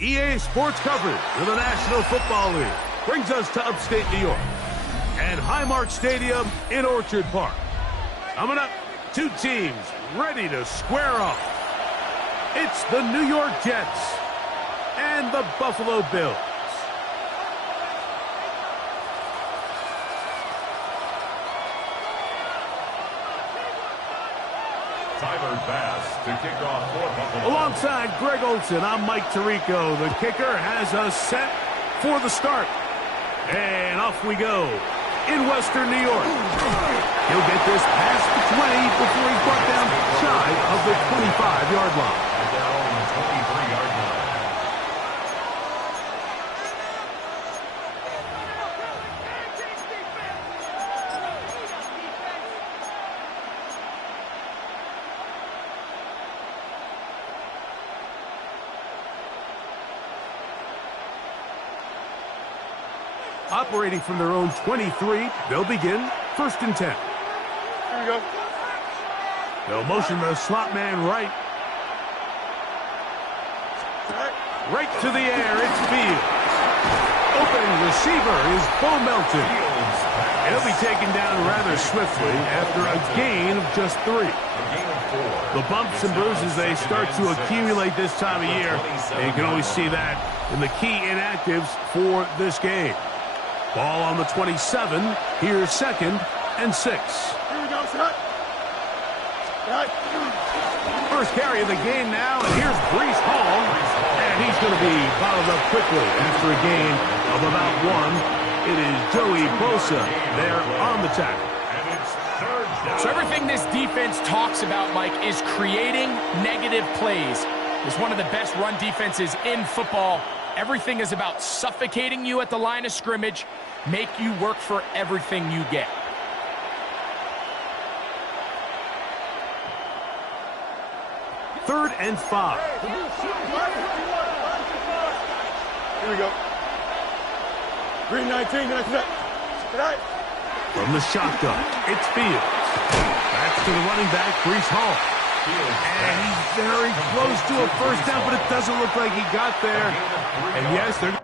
EA Sports coverage of the National Football League brings us to upstate New York and Highmark Stadium in Orchard Park. Coming up, two teams ready to square off. It's the New York Jets and the Buffalo Bills. Tyler Bass to kick off for Buffalo. Alongside Greg Olson, I'm Mike Tirico. The kicker has us set for the start. And off we go in Western New York. He'll get this past the 20 before he's brought down shy of the 25-yard line. At their own 23-yard line. Operating from their own 23, they'll begin 1st and 10. Here we go. They'll motion the slot man right. Right to the air, it's Fields. Opening receiver is Bo Melton. He'll be taken down rather swiftly after a gain of just 3. The bumps and bruises, they start to accumulate this time of year. And you can always see that in the key inactives for this game. Ball on the 27. Here's 2nd and 6. Here we go, shot. First carry of the game now, and here's Breece Hall. And he's going to be bottled up quickly after a gain of about 1. It is Joey Bosa there on the tackle. And it's 3rd down. So everything this defense talks about, Mike, is creating negative plays. It's one of the best run defenses in football. Everything is about suffocating you at the line of scrimmage, make you work for everything you get. Third and 5. Here we go. Green 19, next set. Tonight. From the shotgun, it's Fields. That's to the running back, Breece Hall. And he's very close to a first down, but it doesn't look like he got there. And yes, they're...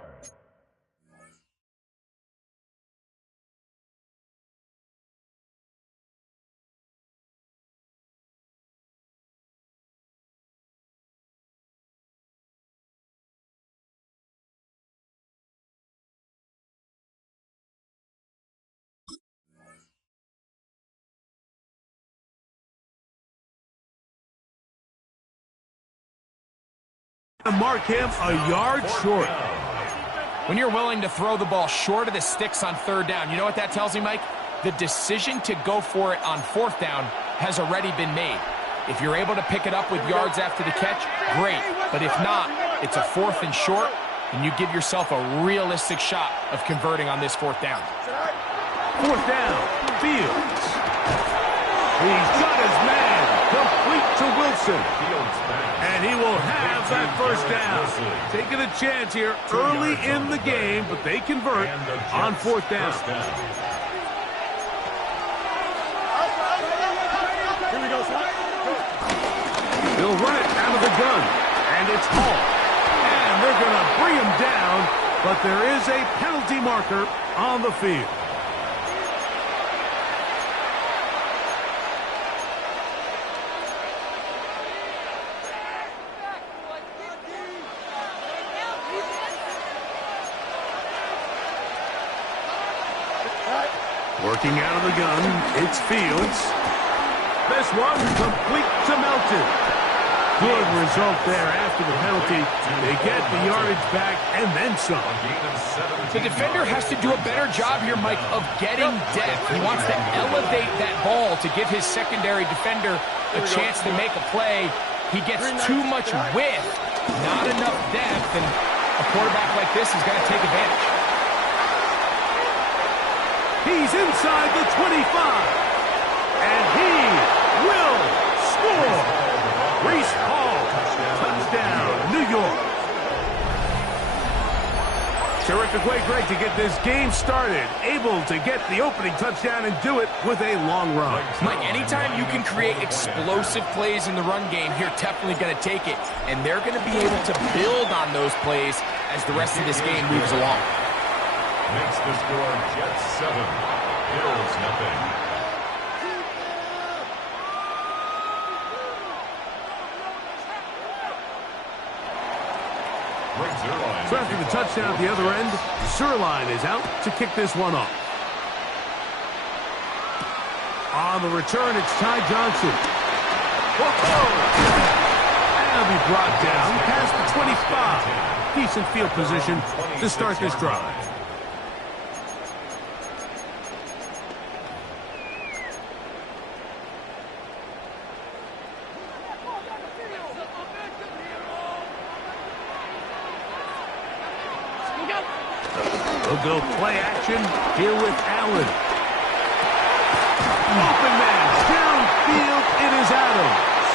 mark him a yard short. When you're willing to throw the ball short of the sticks on 3rd down, you know what that tells me, Mike? The decision to go for it on 4th down has already been made. If you're able to pick it up with yards after the catch, great. But if not, it's a 4th and short, and you give yourself a realistic shot of converting on this 4th down. 4th down, Fields. He's got his man complete to Wilson. And he will have that 1st down. Taking a chance here early in the game, but they convert on 4th down. Here we go, son. They'll run it out of the gun, and it's Hall. And they're going to bring him down, but there is a penalty marker on the field. Working out of the gun, it's Fields. This one complete to Melton. Good result there after the penalty. They get the yardage back and then some. The defender has to do a better job here, Mike, of getting depth. He wants to elevate that ball to give his secondary defender a chance to make a play. He gets too much width, not enough depth, and a quarterback like this is going to take advantage. He's inside the 25. And he will score. Terrific way, Greg, to get this game started. Able to get the opening touchdown and do it with a long run. Mike, anytime you can create explosive plays in the run game, you're definitely going to take it. And they're going to be able to build on those plays as the rest of this game moves along. Makes the score Jets 7, Bills nothing. So after the touchdown at the other end, Zerline is out to kick this one off. On the return, it's Ty Johnson. That'll be brought down past the 25. Decent field position to start this drive. They'll go play action here with Allen. Open man, downfield, it is Adams.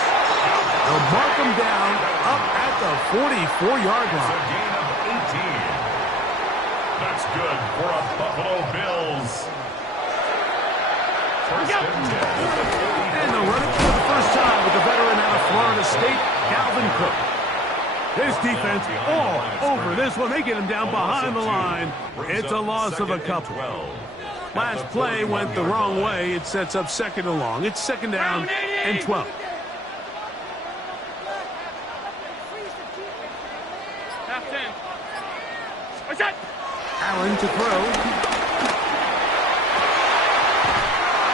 They'll mark him down up at the 44-yard line. A gain of 18. That's good for a Buffalo Bills. First and 10. And they'll run it for the first time with the veteran out of Florida State, Dalvin Cook. This defense all over this one. They get him down behind the line. It's a loss of a couple. Last play went the wrong way. It sets up second and long. It's second down and 12. Allen to throw.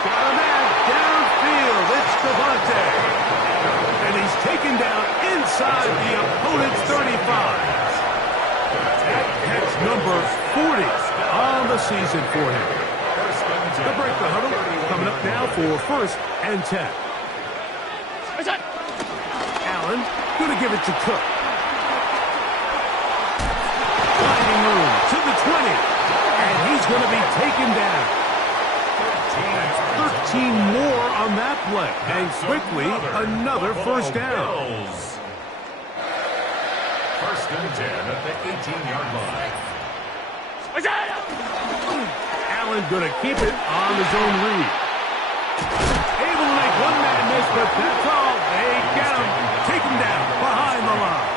Got a man downfield. It's Devontae. And he's taken down inside the opponent's 35. That's number 40 on the season for him. They'll break the huddle. Coming up now for first and 10. Allen going to give it to Cook. Finding room to the 20. And he's going to be taken down. 13 more on that play. And quickly, another first down. First and 10 at the 18-yard line. Allen going to keep it on his own read. Able to make one man miss, but that's all. They get him. Take him down behind the line.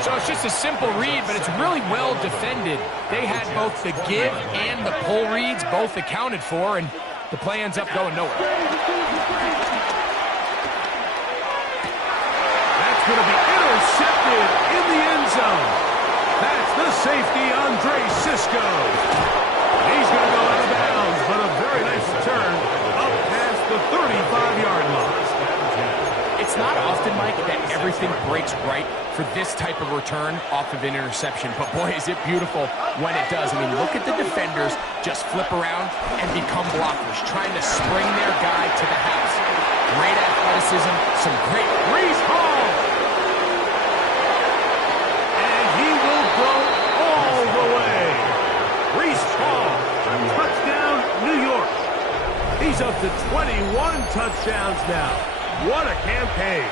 So it's just a simple read, but it's really well defended. They had both the give and the pull reads both accounted for, and the play ends up going nowhere. That's going to be intercepted in the end zone. That's the safety, Andre Cisco. He's going to go out of bounds, but a very nice return up past the 35-yard line. It's not often, Mike, that everything breaks right for this type of return off of an interception. But, boy, is it beautiful when it does. I mean, look at the defenders just flip around and become blockers, trying to spring their guy to the house. Great athleticism, some great Breece Hall. And he will go all the way. Breece Hall, touchdown, New York. He's up to 21 touchdowns now. What a campaign.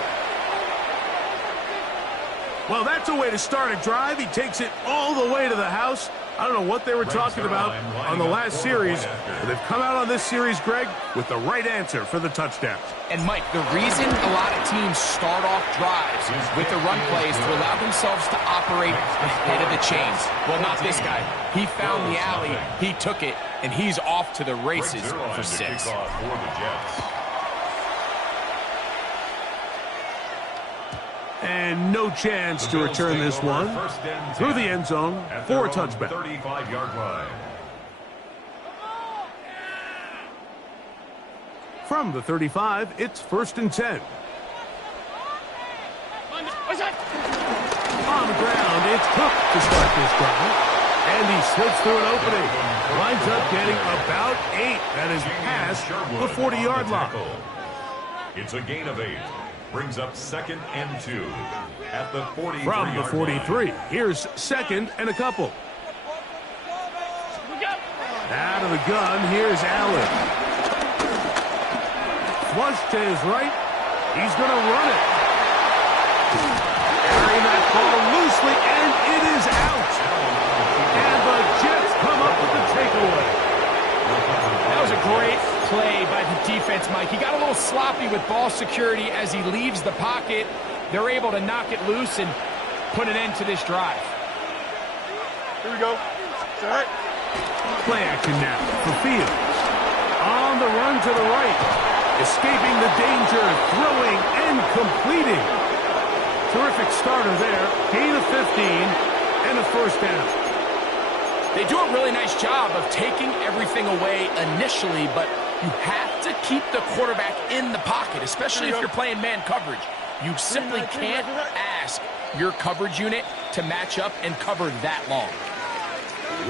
Well, that's a way to start a drive. He takes it all the way to the house. I don't know what they were talking about on the last series, but they've come out on this series, Greg, with the right answer for the touchdowns. And, Mike, the reason a lot of teams start off drives with the run plays to allow themselves to operate ahead of the chains. Well, not this guy. He found the alley, he took it, and he's off to the races for 6. And no chance to return this one through the end zone for a touchback. 35-yard line. From the 35, it's first and 10. On the ground, it's Cook to start this drive. And he slips through an opening. Winds up getting about 8. That is past the 40-yard line. It's a gain of 8. Brings up second and 2 at the 43. From the 43, here's second and a couple. Out of the gun, here's Allen. Flush to his right. He's going to run it. Carrying that ball loosely, and it is out. away. That was a great play by the defense, Mike. He got a little sloppy with ball security as he leaves the pocket. They're able to knock it loose and put an end to this drive. Here we go. Set. Play action now for Fields. On the run to the right. Escaping the danger, throwing and completing. Terrific starter there. Gain of 15 and a first down. They do a really nice job of taking everything away initially, but you have to keep the quarterback in the pocket, especially if you're playing man coverage. You simply can't ask your coverage unit to match up and cover that long.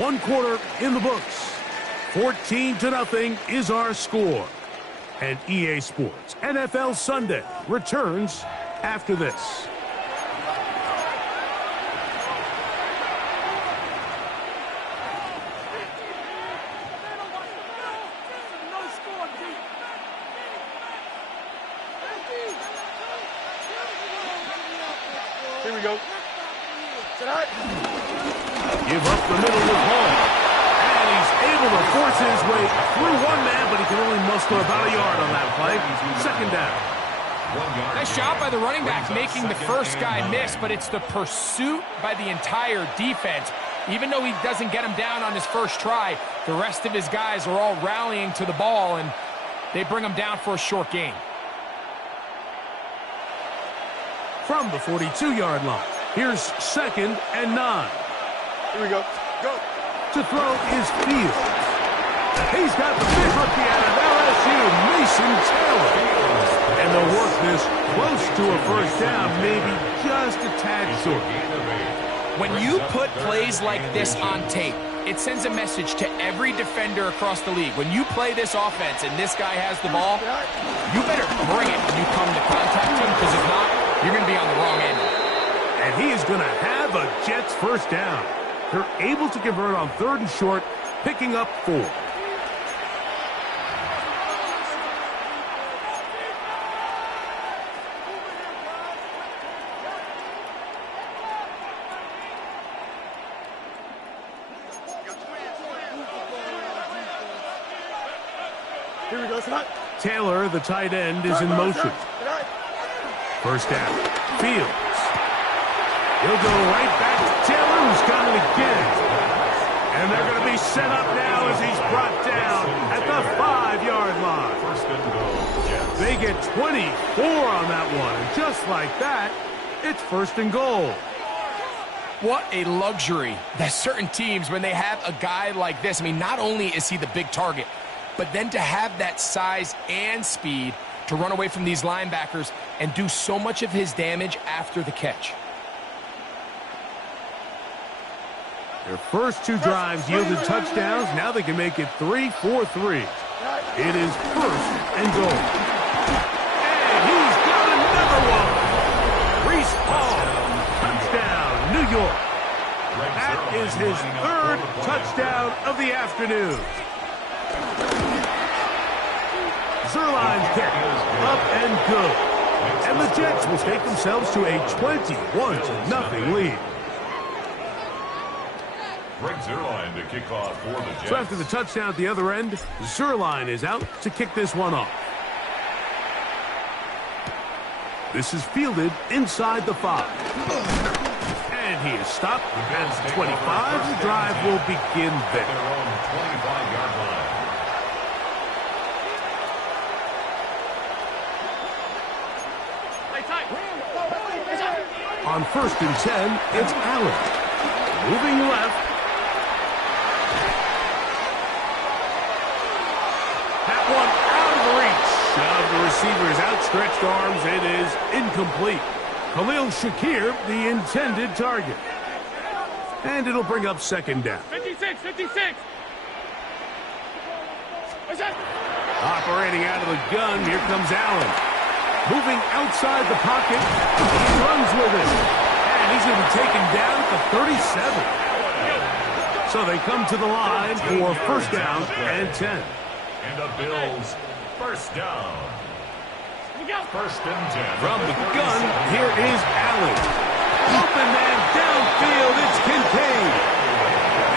One quarter in the books. 14-0 is our score. And EA Sports NFL Sunday returns after this. Here we go. Set. Give up the middle with Hall. And he's able to force his way through one man, but he can only muster about a yard on that play. Second down. Nice job by the running back making the first guy miss, but it's the pursuit by the entire defense. Even though he doesn't get him down on his first try, the rest of his guys are all rallying to the ball, and they bring him down for a short gain. From the 42-yard line, here's 2nd and 9. Here we go. Go. To throw is Fields. He's got the big rookie out of LSU, Mason Taylor. And they'll work this close to a first down, maybe just a tad short. When you put plays like this on tape, it sends a message to every defender across the league. When you play this offense and this guy has the ball, you better bring it when you come to contact him, because if not, you're going to be on the wrong end. And he is going to have a Jets first down. They're able to convert on 3rd and short, picking up 4. Here we go. Set. Taylor, the tight end, is in motion. First down. Fields. He'll go right back to Taylor, who's got it again. And they're going to be set up now as he's brought down at the 5-yard line. First and goal, Jets. They get 24 on that one. And just like that, it's 1st and goal. What a luxury that certain teams, when they have a guy like this, I mean, not only is he the big target, but then to have that size and speed to run away from these linebackers and do so much of his damage after the catch. Their first 2 drives yielded touchdowns. Now they can make it 3-4-3. It is 1st and goal. And he's got another one. Breece Hall, touchdown, New York. That is his 3rd touchdown of the afternoon. Zuerlein's kick, up and good. And the Jets will take themselves to a 21-0 lead. Greg Zuerlein to kick off for the Jets. So after the touchdown at the other end, Zuerlein is out to kick this one off. This is fielded inside the 5. And he is stopped at the 25. The drive will begin there. Their own 25-yard line. On 1st and 10, it's Allen. Moving left. That one out of reach of the receiver's outstretched arms. It is incomplete. Khalil Shakir, the intended target. And it'll bring up 2nd down. 56. Operating out of the gun, here comes Allen. Moving outside the pocket, he runs with it. And he's going to be taken down at the 37. So they come to the line for 1st down and 10. And the Bills, 1st down. 1st and 10. From the gun, here is Allen. Open man downfield, it's Kincaid.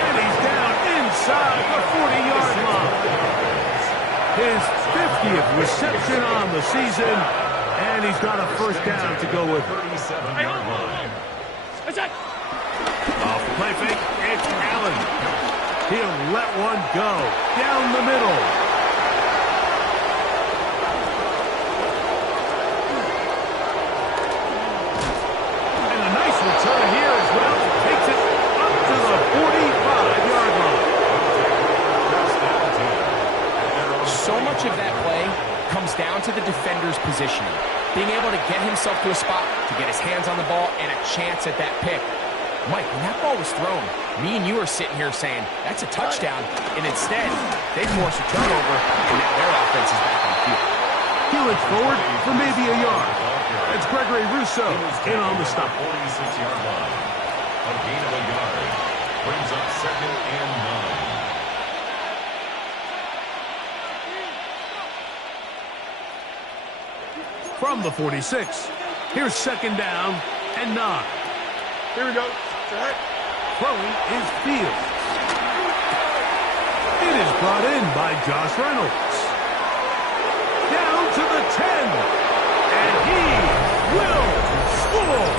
And he's down inside inside the 40-yard line. His 50th reception on the season, and he's got a first down to go with. 37-yard line. Off the play fake, it's Allen. He'll let one go down the middle. And a nice return here as well. Takes it up to the 45-yard line. So much of that play comes down to the defender's positioning. Being able to get himself to a spot, to get his hands on the ball, and a chance at that pick. Mike, when that ball was thrown, me and you are sitting here saying, that's a touchdown. And instead, they forced a turnover, and now their offense is back on the field. Hewitt forward for maybe a yard. It's Gregory Rousseau in on the stop. 46-yard line. A gain of a yard. Brings up 2nd and 9. From the 46, here's 2nd down and 9. Here we go. Set. Throwing is Fields. It is brought in by Josh Reynolds. Down to the 10. And he will score.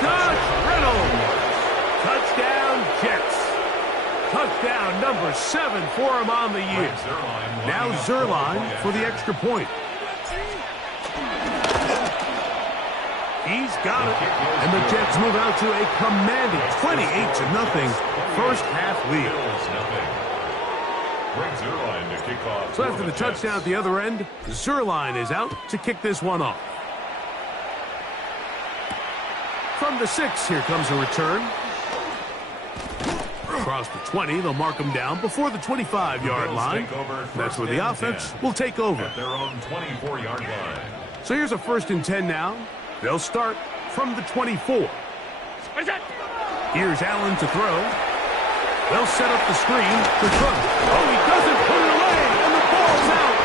Josh Reynolds. Touchdown Jets. Touchdown number 7 for him on the year. Now Zuerlein for the extra point. He's got it. And the Jets move out to a commanding 28-0 first half lead. So after the touchdown at the other end, Zuerlein is out to kick this one off. From the 6, here comes a return. Across the 20, they'll mark him down before the 25-yard line. That's where the offense will take over. At their own 24-yard line. So here's a 1st and 10 now. They'll start from the 24. Here's Allen to throw. They'll set up the screen to Cook. Oh, he doesn't put it away, and the ball's out.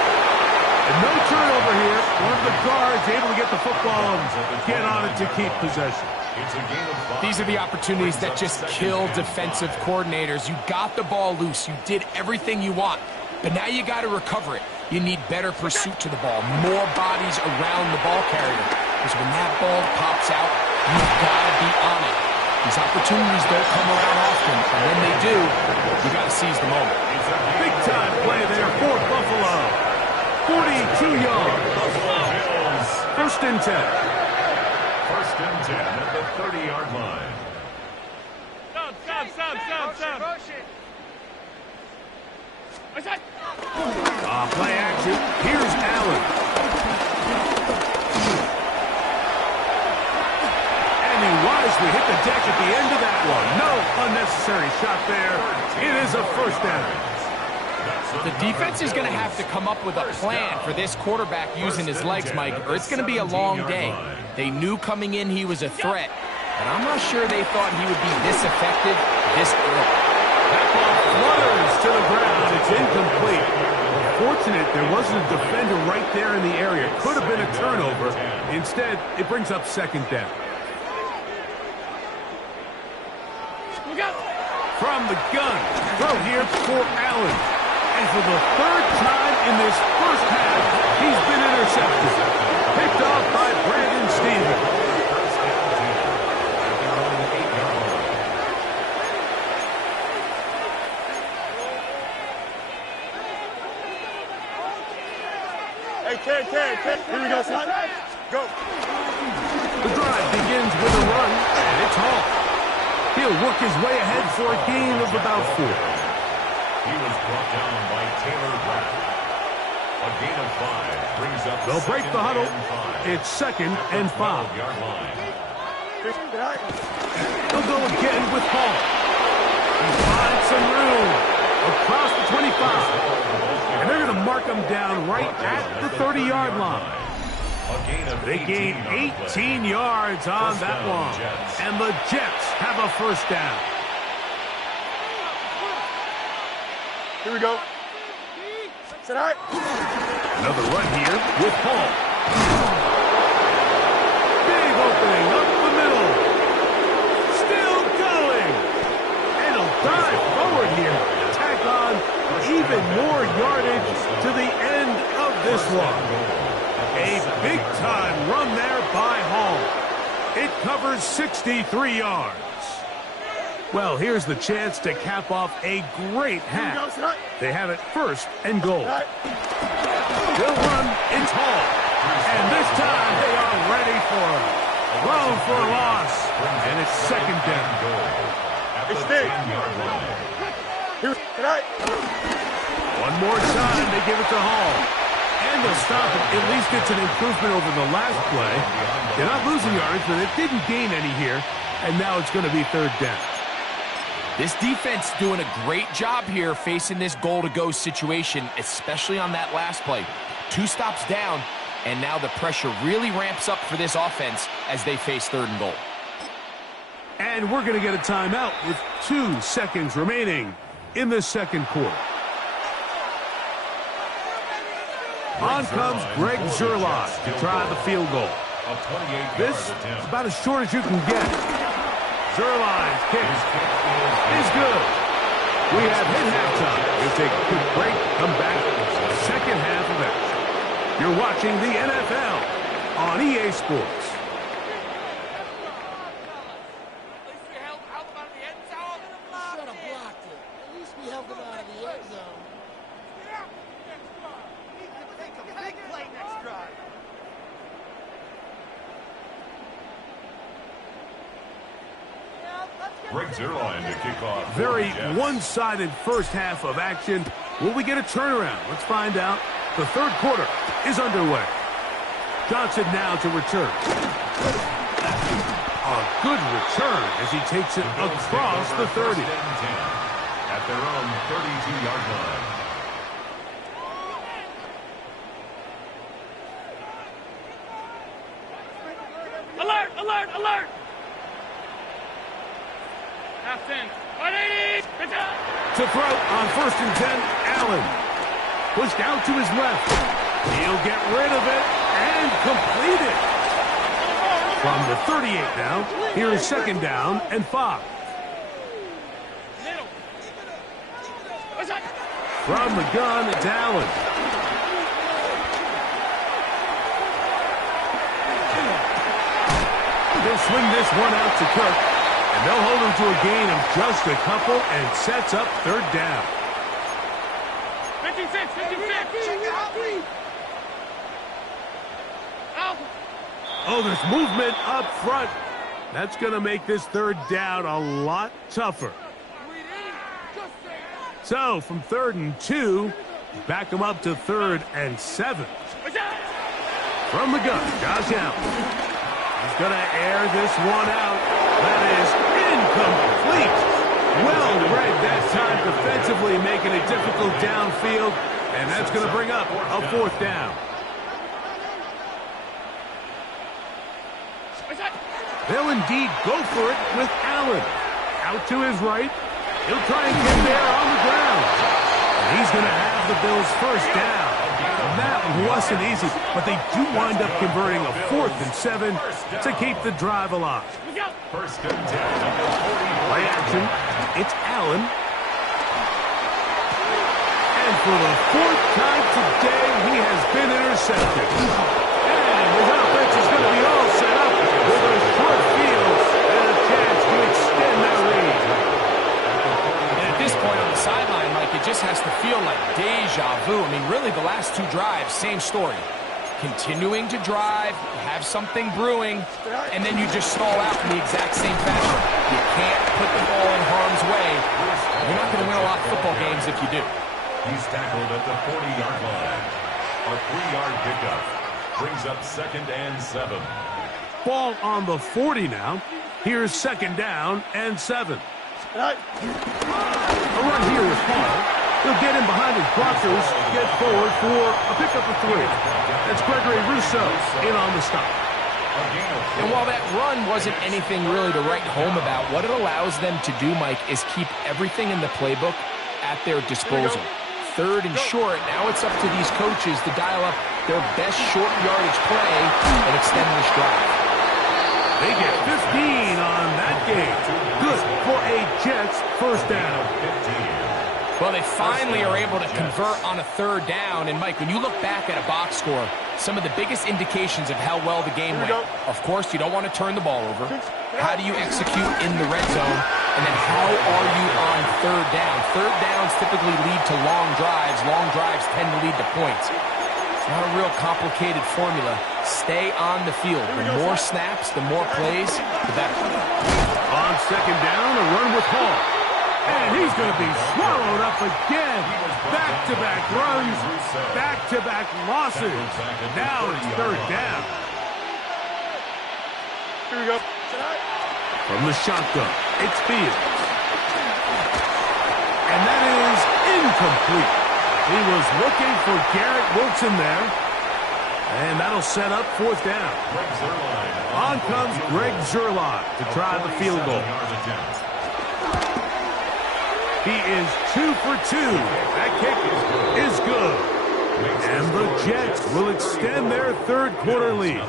And no turnover here. One of the guards able to get the football and get on it to keep possession. It's a game of 5. These are the opportunities that just kill defensive coordinators. You got the ball loose. You did everything you want. But now you got to recover it. You need better pursuit to the ball, more bodies around the ball carrier. Because when that ball pops out, you've got to be on it. These opportunities don't come around often, and when they do, you got to seize the moment. Big-time play there for Buffalo. 42 yards. 1st and 10. 1st and 10 at the 30-yard line. Play action. Here's Allen. And he wisely hit the deck at the end of that one. No unnecessary shot there. It is a 1st down. The defense is going to have to come up with a plan for this quarterback using his legs, Mike, or it's going to be a long day. They knew coming in he was a threat, but I'm not sure they thought he would be this effective this early. That ball flutters to the ground. It's incomplete. Fortunate there wasn't a defender right there in the area. Could have been a turnover. Instead, it brings up 2nd down. From the gun, throw here for Allen. And for the 3rd time in this first half, he's been intercepted. Picked off by Brandon Stevens. Hey, Ken. Here we go, son. Go. The drive begins with a run, and it's Hall. He'll work his way ahead for a gain of about 4. He was brought down by Taylor Brack. A gain of 5 brings up. They'll break the huddle. It's 2nd and 5. 12-yard line. They'll go again with Hall. He finds some room across the 25. And they're going to mark him down right at the 30-yard line. They gain 18 yards on that one. And the Jets have a 1st down. Here we go. Set out. Another run here with Paul. Big opening up the middle. Still going. And he'll dive forward here. Tackle even more yardage to the end of this one. A big-time run there by Hall. It covers 63 yards. Well, here's the chance to cap off a great half. They have it first and goal. They'll run. It's Hall. And this time they are ready for him. Thrown for a loss. And it's second down. It's big. One more time, they give it to Hall. And they'll stop it. At least it's an improvement over the last play. They're not losing yards, but it didn't gain any here. And now it's going to be third down. This defense doing a great job here facing this goal-to-go situation, especially on that last play. 2 stops down, and now the pressure really ramps up for this offense as they face third and goal. And we're going to get a timeout with 2 seconds remaining in the second quarter. On comes Greg Zuerlein to try the field goal. This is about as short as you can get. Zuerlein's kick is good. We have hit halftime. We'll take a quick break, come back for the second half of action. You're watching the NFL on EA Sports. Greg Zuerlein to kick off. Very one-sided first half of action. Will we get a turnaround? Let's find out. The third quarter is underway. Johnson now to return. A good return as he takes it across the 30. At their own 32-yard line. Alert! Alert! Alert! Half 10. 180! To throw on 1st and 10, Allen. Pushed out to his left. He'll get rid of it and complete it. From the 38 now, here's second down and 5. From the gun, it's Allen. They'll swing this one out to Cook, and they'll hold him to a gain of just a couple and sets up third down. 56, 56. Oh, there's movement up front. That's going to make this third down a lot tougher. So, from 3rd and 2, back them up to 3rd and 7. From the gun, Josh Allen. He's going to air this one out. That is incomplete. Well read that time defensively, making it difficult downfield. And that's going to bring up a 4th down. They'll indeed go for it with Allen. Out to his right. He'll try and get there on the ground. And he's going to have the Bills' first down. That wasn't easy, but they do wind up converting a 4th and 7 to keep the drive alive. First and 10, number 40. Play action. It's Allen. And for the 4th time today, he has been intercepted. And his offense is going to be all set up with a short field and a chance to extend that lead. And at this point on the sideline, Mike, it just has to feel like deja vu. I mean, really, the last 2 drives, same story. Continuing to drive, have something brewing, and then you just stall out in the exact same fashion. You can't put the ball in harm's way. You're not going to win a lot of football games if you do. He's tackled at the 40-yard line. A 3-yard pickup brings up 2nd and 7. Ball on the 40 now. Here's 2nd down and 7. A run here with Hall. He'll get in behind his blockers, get forward for a pickup of 3. That's Gregory Rousseau in on the stop. And while that run wasn't anything really to write home about, what it allows them to do, Mike, is keep everything in the playbook at their disposal. 3rd and short, now it's up to these coaches to dial up their best short yardage play and extend this drive. They get 15 on that game. Good for a Jets first down. Well, they finally are able to convert on a third down. And, Mike, when you look back at a box score, some of the biggest indications of how well the game went. Of course, you don't want to turn the ball over. How do you execute in the red zone? And then how are you on third down? Third downs typically lead to long drives. Long drives tend to lead to points. It's not a real complicated formula. Stay on the field. The more snaps, the more plays, the better. On second down, a run with Hall. And he's going to be swallowed up again. Back-to-back runs, back-to-back losses. Now it's third down. Here we go. From the shotgun, it's Fields. And that is incomplete. He was looking for Garrett Wilson there. And that'll set up fourth down. On comes Greg Zuerlein to try the field goal. He is 2 for 2. That kick is good. And the Jets will extend their third quarter lead.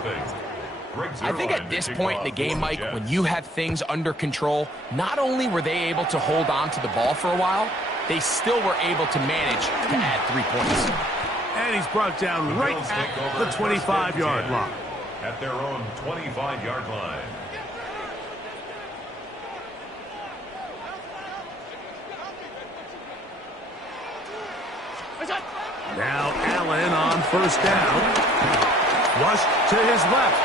I think at this point in the game, Mike, when you have things under control, not only were they able to hold on to the ball for a while, they still were able to manage to add 3 points. And he's brought down right at the 25-yard line. At their own 25-yard line. Now Allen on first down. Flushed to his left.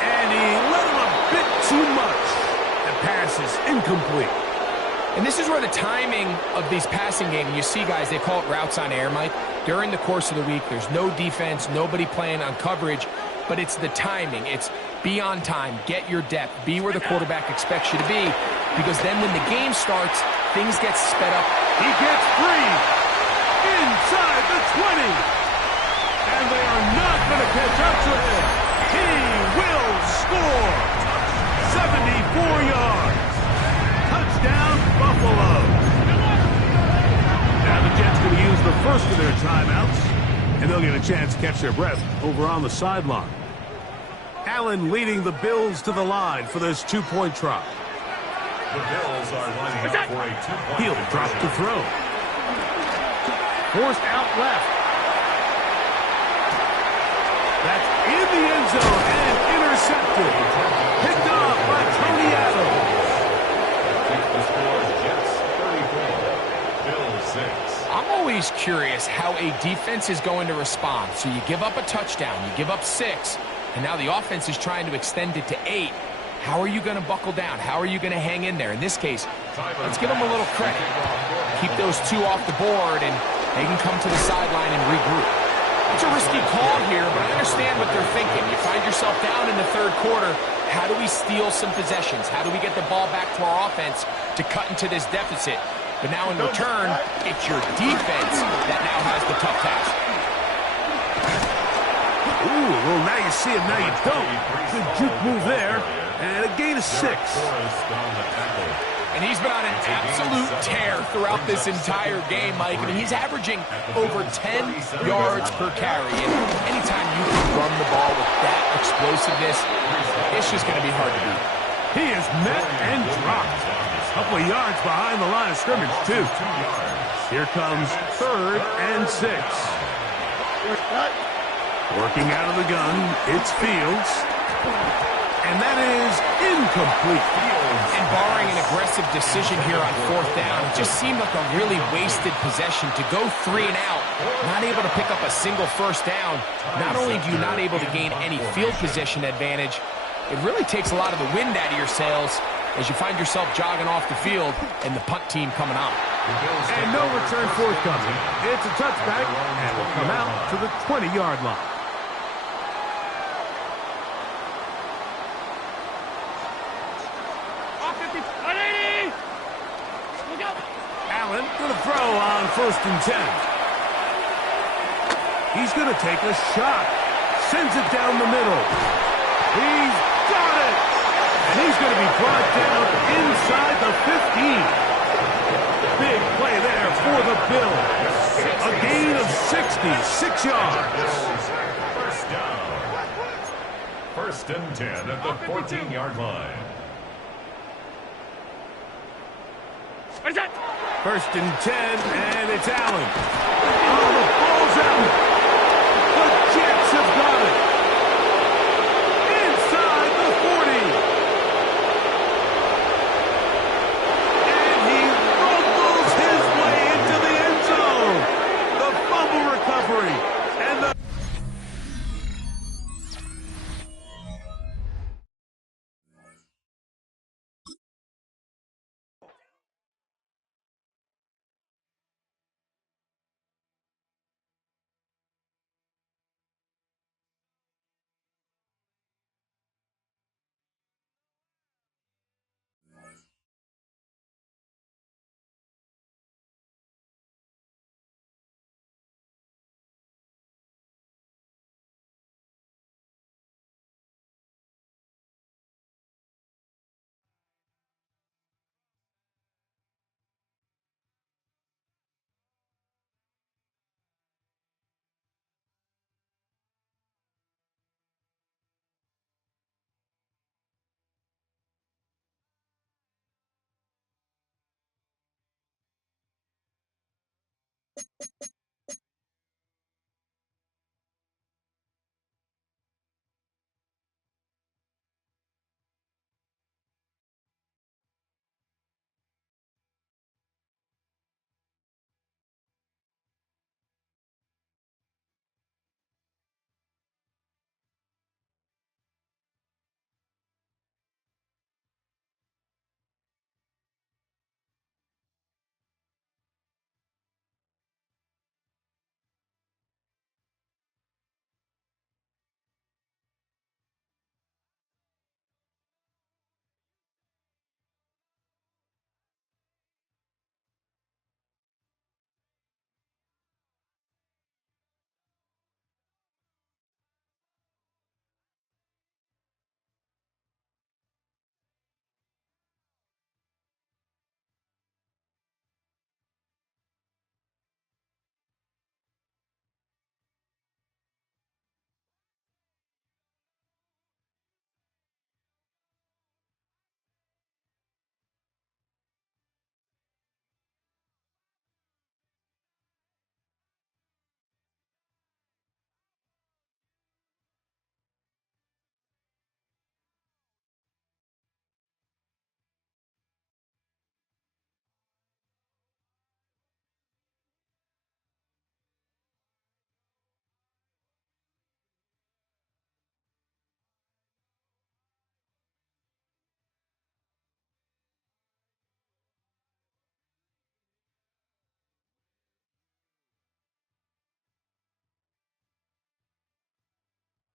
And he let him a bit too much. The pass is incomplete. And this is where the timing of these passing games, you see guys, they call it routes on air, Mike. During the course of the week, there's no defense, nobody playing on coverage, but it's the timing. It's be on time, get your depth, be where the quarterback expects you to be, because then when the game starts, things get sped up. He gets free inside the 20. And they are not going to catch up to him. He will score. 74 yards. Touchdown, Buffalo. Now the Jets going to use the first of their timeouts, and they'll get a chance to catch their breath over on the sideline. Allen leading the Bills to the line for this two-point try. The Bills are lining up for a two-point. He'll drop to throw. Forced out left. That's in the end zone and intercepted. Picked off by Tony Adams. The score is Jets 34, Bills 6. I'm always curious how a defense is going to respond. So you give up a touchdown, you give up 6, and now the offense is trying to extend it to 8. How are you going to buckle down? How are you going to hang in there? In this case, let's give them a little credit. Keep those 2 off the board, and they can come to the sideline and regroup. It's a risky call here, but I understand what they're thinking. You find yourself down in the third quarter. How do we steal some possessions? How do we get the ball back to our offense to cut into this deficit? But now in return, it's your defense that now has the tough task. Ooh, well, now you see it, now you don't. Good juke move there, and a gain of 6. And he's been on an absolute tear throughout this entire game, Mike. I mean, he's averaging over 10 yards per carry. And anytime you can run the ball with that explosiveness, it's just going to be hard to beat. He is met and dropped. A couple of yards behind the line of scrimmage, too. Here comes 3rd and 6. Working out of the gun, it's Fields. And that is incomplete. And barring an aggressive decision here on 4th down, it just seemed like a really wasted possession to go 3 and out, not able to pick up a single first down. Not only do you not able to gain any field position advantage, it really takes a lot of the wind out of your sails as you find yourself jogging off the field and the punt team coming on. And no return forthcoming. It's a touchback and will come out to the 20-yard line. Allen going to throw on 1st and 10. He's going to take a shot. Sends it down the middle. He's got it. And he's going to be brought down inside the 15. Big play there for the Bills. A gain of 66 yards. First down. 1st and 10 at the 14-yard line. Where's that? 1st and 10, and it's Allen. Oh, the ball's out. The Jets have got it. Inside the 40. And he rumbles his way into the end zone. The fumble recovery. And the